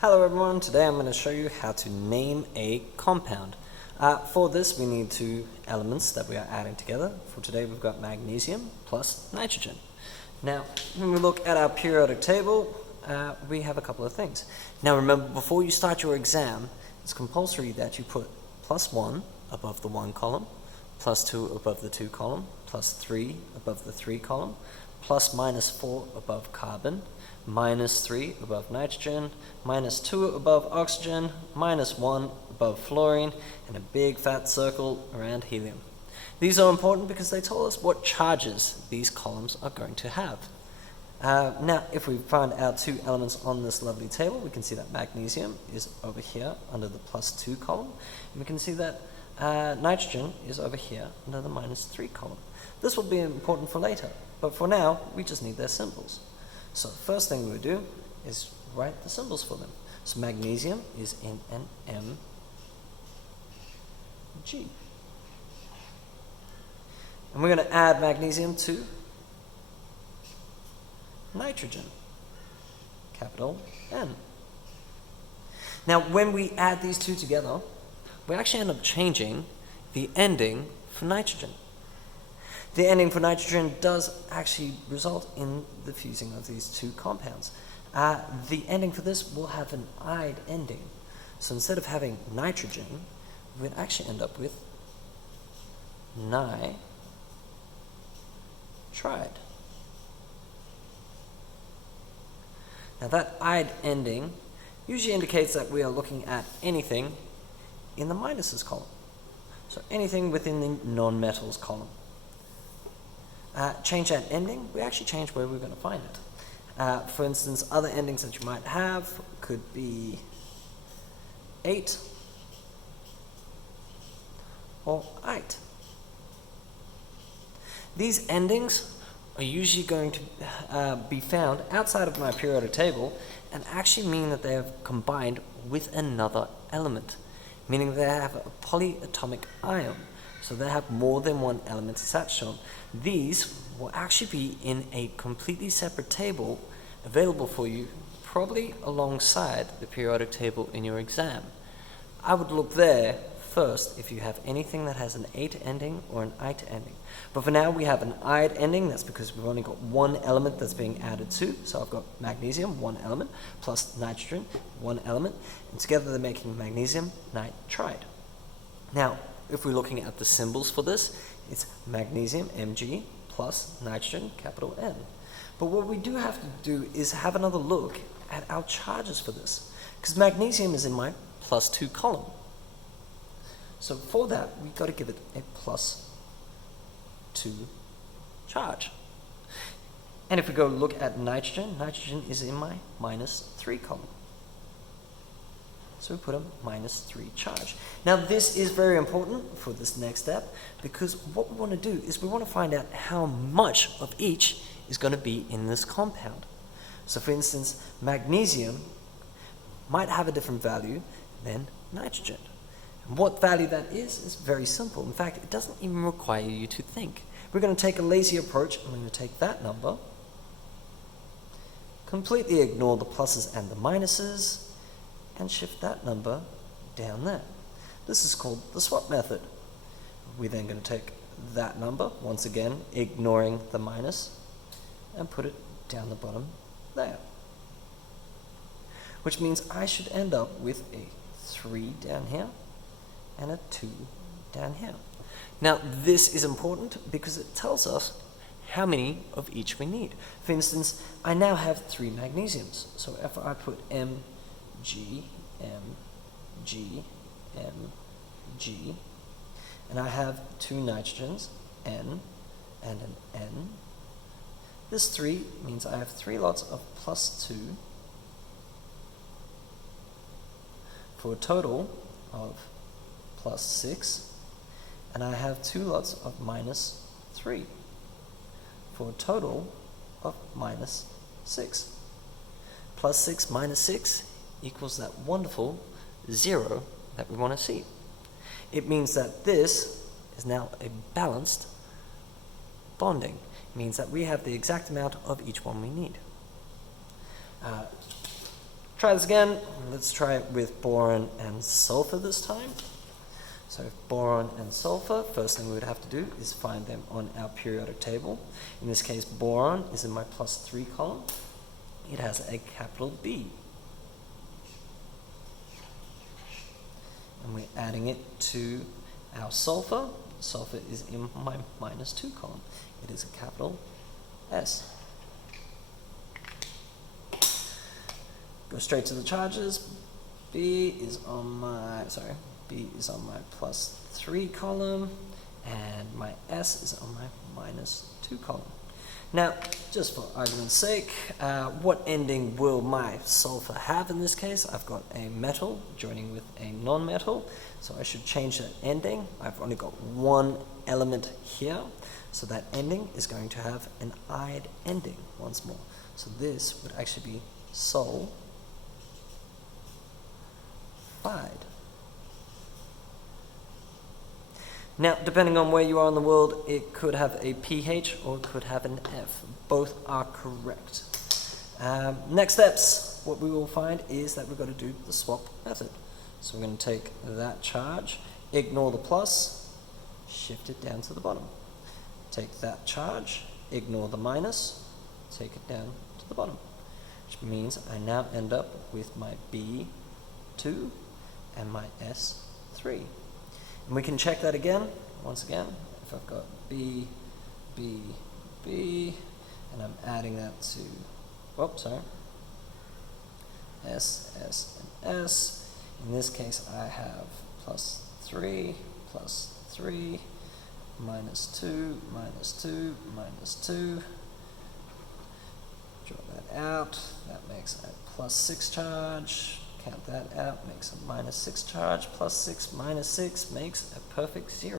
Hello everyone, today I'm going to show you how to name a compound. For this we need two elements that we are adding together. For today we've got magnesium plus nitrogen. Now when we look at our periodic table, we have a couple of things. Now remember, before you start your exam, it's compulsory that you put +1 above the 1 column, +2 above the 2 column, +3 above the 3 column, ±4 above carbon, -3 above nitrogen, -2 above oxygen, -1 above fluorine, and a big fat circle around helium. These are important because they tell us what charges these columns are going to have. Now, if we find our two elements on this lovely table, we can see that magnesium is over here under the +2 column, and we can see that nitrogen is over here under the -3 column. This will be important for later, but for now, we just need their symbols. So the first thing we would do is write the symbols for them. So magnesium is in an Mg. And we're going to add magnesium to nitrogen, capital N. Now when we add these two together, we actually end up changing the ending for nitrogen. The ending for nitrogen does actually result in the fusing of these two compounds. The ending for this will have an "ide" ending. So instead of having nitrogen, we'd actually end up with nitride. Now that "ide" ending usually indicates that we are looking at anything in the minuses column. So anything within the non-metals column. Change that ending, we actually change where we're going to find it. For instance, other endings that you might have could be 8 or 8. These endings are usually going to be found outside of my periodic table and actually mean that they have combined with another element, meaning they have a polyatomic ion. So they have more than one element attached to them. These will actually be in a completely separate table available for you, probably alongside the periodic table in your exam. I would look there first if you have anything that has an 8 ending or an 8 ending. But for now we have an "ide" ending. That's because we've only got one element that's being added to. So I've got magnesium, one element, plus nitrogen, one element, and together they're making magnesium nitride. Now, if we're looking at the symbols for this, it's magnesium, Mg, plus nitrogen, capital N. But what we do have to do is have another look at our charges for this, because magnesium is in my +2 column. So for that, we've got to give it a +2 charge. And if we go look at nitrogen, nitrogen is in my -3 column. So we put a -3 charge. Now this is very important for this next step, because what we want to do is we want to find out how much of each is going to be in this compound. So for instance, magnesium might have a different value than nitrogen. And what value that is very simple. In fact, it doesn't even require you to think. We're going to take a lazy approach, and we're going to take that number, completely ignore the pluses and the minuses, and shift that number down there. This is called the swap method. We're then going to take that number, once again ignoring the minus, and put it down the bottom there. Which means I should end up with a 3 down here and a 2 down here. Now this is important because it tells us how many of each we need. For instance, I now have 3 magnesiums. So if I put Mg, Mg, Mg, and I have 2 nitrogens, N and an N. This 3 means I have 3 lots of +2 for a total of +6, and I have 2 lots of -3 for a total of -6. +6 minus 6 equals that wonderful 0 that we want to see. It means that this is now a balanced bonding. It means that we have the exact amount of each one we need. Try this again. Let's try it with boron and sulfur this time. So boron and sulfur, first thing we would have to do is find them on our periodic table. In this case, boron is in my +3 column. It has a capital B. And we're adding it to our sulfur. Sulfur is in my -2 column. It is a capital S. Go straight to the charges. B is on my +3 column, and my S is on my -2 column. Now, just for argument's sake, what ending will my sulfur have in this case? I've got a metal joining with a non-metal, so I should change that ending. I've only got one element here, so that ending is going to have an "-ide ending once more. So this would actually be sulfide. Now, depending on where you are in the world, it could have a pH or it could have an F. Both are correct. Next steps, what we will find is that we've got to do the swap method. So we're going to take that charge, ignore the plus, shift it down to the bottom. Take that charge, ignore the minus, take it down to the bottom. Which means I now end up with my B2 and my S3. And we can check that again, once again, if I've got B, B, B, and I'm adding that to, S, S, and S. In this case, I have +3, +3, -2, -2, -2. Draw that out, that makes a +6 charge. Count that out, makes a -6 charge, +6 - 6 makes a perfect 0.